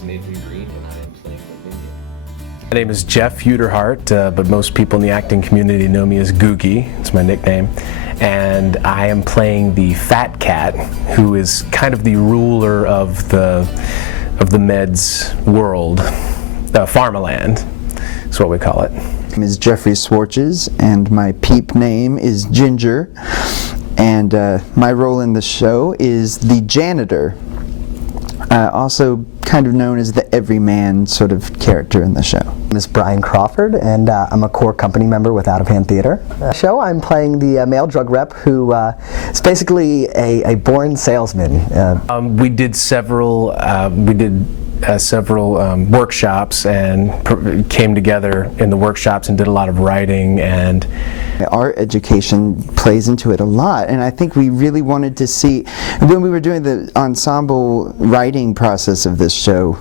is Nathan Green, and I am playing the minion. My name is Jeff Uterhart, but most people in the acting community know me as Googie. It's my nickname. And I am playing the Fat Cat, who is kind of the ruler of the meds world, Pharmaland is what we call it. My name is Jeffrey Swarches, and my peep name is Ginger. And my role in the show is the janitor, also kind of known as the everyman sort of character in the show. My name is Brian Crawford, and I'm a core company member with Out of Hand Theater. Show I'm playing the male drug rep who is basically a born salesman. We did several workshops and came together in the workshops and did a lot of writing, and art education plays into it a lot, and I think we really wanted to see, when we were doing the ensemble writing process of this show,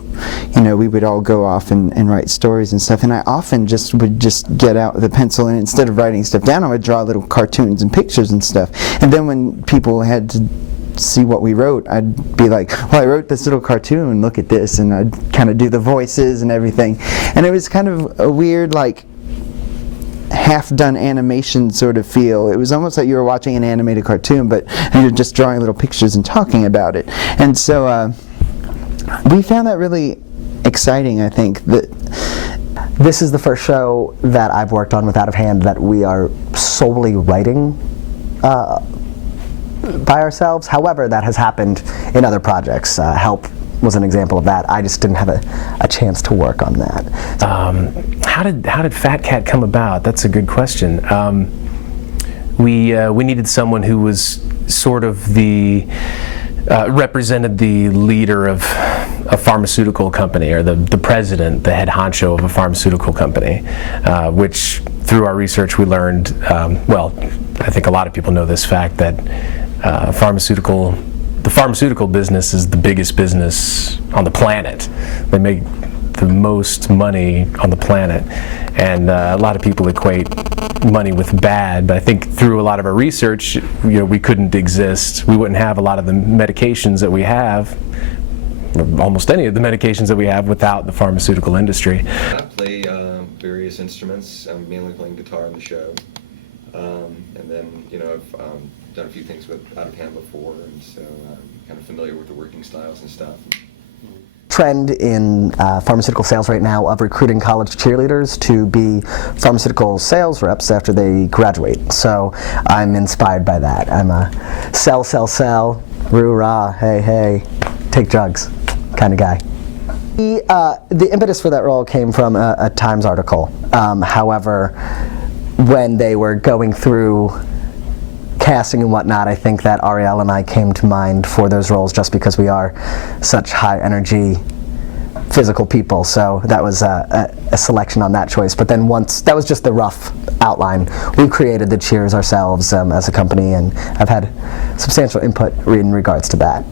you know, we would all go off and write stories and stuff, and I often would just get out the pencil, and instead of writing stuff down, I would draw little cartoons and pictures and stuff. And then when people had to see what we wrote, I'd be like, well, I wrote this little cartoon, look at this, and I'd kind of do the voices and everything. And it was kind of a weird, like, half-done animation sort of feel. It was almost like you were watching an animated cartoon, but you're just drawing little pictures and talking about it. And so we found that really exciting, I think. This is the first show that I've worked on with Out of Hand that we are solely writing by ourselves. However, that has happened in other projects. Help was an example of that. I just didn't have a chance to work on that. How did Fat Cat come about? That's a good question. We needed someone who was sort of represented the leader of a pharmaceutical company, or the president, the head honcho of a pharmaceutical company, which through our research we learned, well, I think a lot of people know this fact, that the pharmaceutical business is the biggest business on the planet. They make the most money on the planet, and a lot of people equate money with bad, but I think through a lot of our research, you know, we couldn't exist. We wouldn't have a lot of the medications that we have, almost any of the medications that we have, without the pharmaceutical industry. I play various instruments. I'm mainly playing guitar in the show, and then, you know, I've done a few things with Out of Hand before, and so I'm kind of familiar with the working styles and stuff. Trend in pharmaceutical sales right now of recruiting college cheerleaders to be pharmaceutical sales reps after they graduate. So I'm inspired by that. I'm a sell, roo-rah, hey, take drugs kind of guy. The impetus for that role came from a Times article. However, when they were going through casting and whatnot, I think that Ariel and I came to mind for those roles just because we are such high energy physical people, so that was a selection on that choice. But then once, that was just the rough outline. We created the cheers ourselves as a company, and I've had substantial input in regards to that.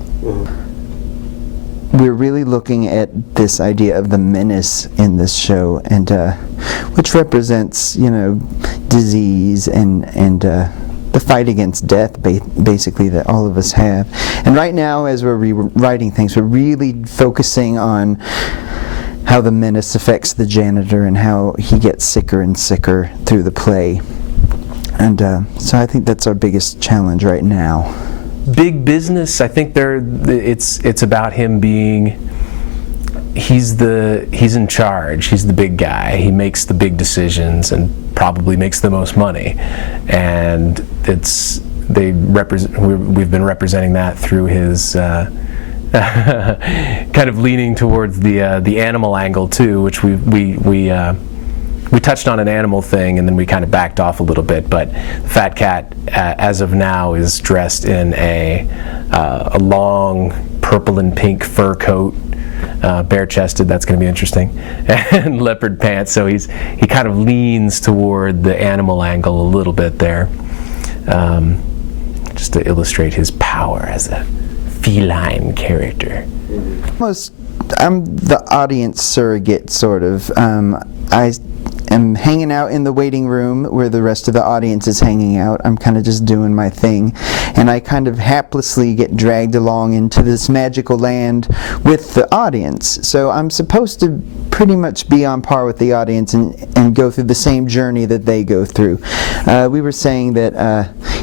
We're really looking at this idea of the menace in this show, and which represents, you know, disease and the fight against death, basically, that all of us have. And right now, as we're rewriting things, we're really focusing on how the menace affects the janitor and how he gets sicker and sicker through the play. And so I think that's our biggest challenge right now. Big business, I think it's about him being, he's in charge, he's the big guy, he makes the big decisions and probably makes the most money, and we've been representing that through his kind of leaning towards the animal angle too, which we touched on an animal thing and then we kind of backed off a little bit. But Fat Cat, as of now, is dressed in a long purple and pink fur coat, bare-chested. That's going to be interesting, and leopard pants. So he kind of leans toward the animal angle a little bit there, just to illustrate his power as a feline character. I'm the audience surrogate, sort of. am hanging out in the waiting room where the rest of the audience is hanging out. I'm kind of just doing my thing, and I kind of haplessly get dragged along into this magical land with the audience. So I'm supposed to pretty much be on par with the audience and go through the same journey that they go through. We were saying that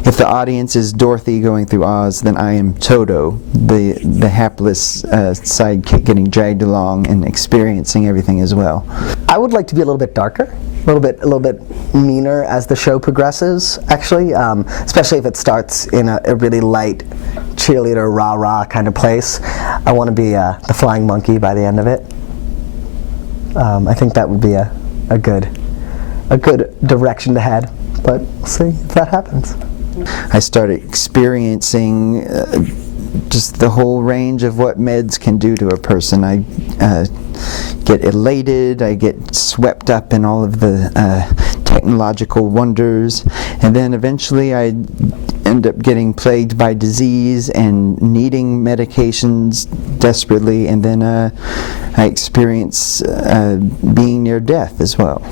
if the audience is Dorothy going through Oz, then I am Toto, the hapless sidekick getting dragged along and experiencing everything as well. I would like to be a little bit darker, a little bit meaner as the show progresses, actually, especially if it starts in a really light cheerleader rah-rah kind of place. I want to be the flying monkey by the end of it. I think that would be a good direction to head, but we'll see if that happens. I started experiencing just the whole range of what meds can do to a person. I get elated, I get swept up in all of the technological wonders, and then eventually I end up getting plagued by disease and needing medications desperately, and then I experience being near death as well.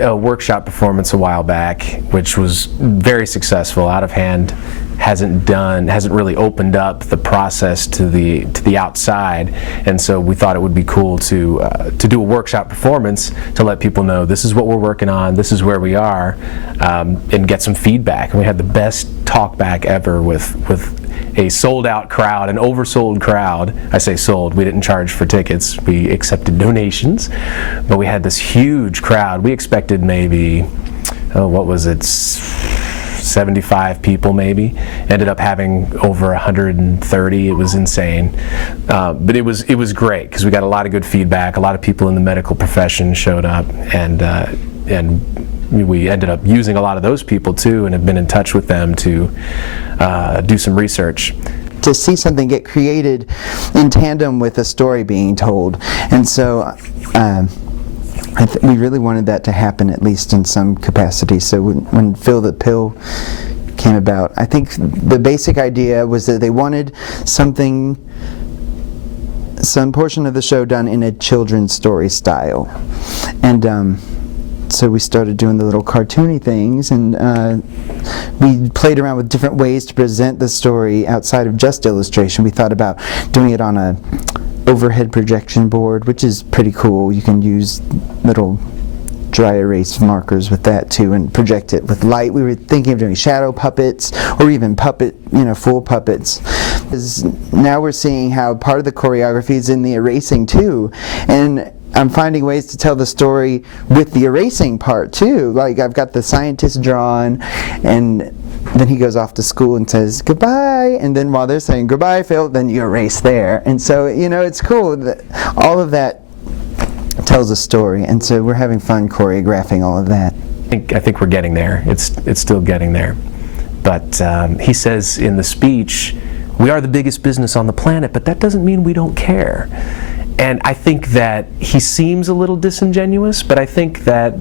A workshop performance a while back, which was very successful. Out of Hand hasn't really opened up the process to the outside, and so we thought it would be cool to do a workshop performance to let people know this is what we're working on, this is where we are, and get some feedback. And we had the best talk back ever with a sold-out crowd, an oversold crowd. I say sold, we didn't charge for tickets, we accepted donations, but we had this huge crowd. We expected maybe, what was it, 75 people maybe. Ended up having over 130. It was insane, but it was great because we got a lot of good feedback. A lot of people in the medical profession showed up, and we ended up using a lot of those people too, and have been in touch with them to do some research. To see something get created in tandem with a story being told, and so we really wanted that to happen, at least in some capacity. So when Fill the Pill came about, I think the basic idea was that they wanted some portion of the show done in a children's story style, and so we started doing the little cartoony things, and we played around with different ways to present the story outside of just illustration. We thought about doing it on a overhead projection board, which is pretty cool. You can use little dry erase markers with that too and project it with light. We were thinking of doing shadow puppets or even full puppets. Now we're seeing how part of the choreography is in the erasing too, and I'm finding ways to tell the story with the erasing part too. Like I've got the scientist drawn, and then he goes off to school and says goodbye, and then while they're saying goodbye, Phil, then you erase there. And so, it's cool that all of that tells a story, and so we're having fun choreographing all of that. I think we're getting there. It's still getting there. But he says in the speech, we are the biggest business on the planet, but that doesn't mean we don't care. And I think that he seems a little disingenuous, but I think that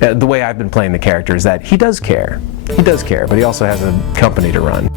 the way I've been playing the character is that he does care. He does care, but he also has a company to run.